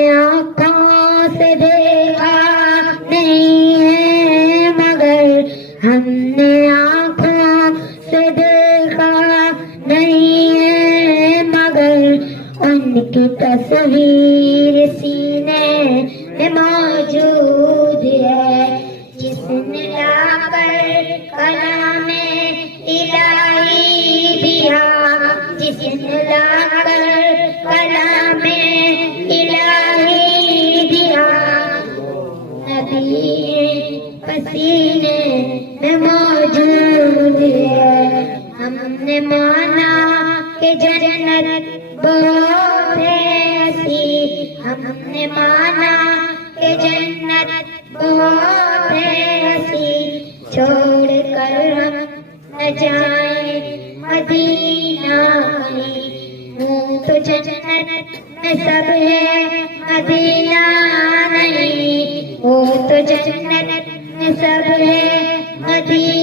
آنکھوں سے دیکھا نہیں ہے مگر ہم نے آنکھوں سے دیکھا نہیں ہے مگر ان کی تصویر سینے میں موجود ہے. جس نے لا کر کلام الہی دیا, جس نے لا کر کلام الہی دیا, نبی پسینے میں موجود ہے. ہم نے مانا کہ جنت بہت ہے ہسی, ہم نے مانا کہ جنت بہت ہے ہسی, چھوڑ کر ہم نہ جائیں مدینہ کہیں, منہ تو جنت میں سب ہے مدینہ نہیں, وہ تو جنت میں سب ہے مدینہ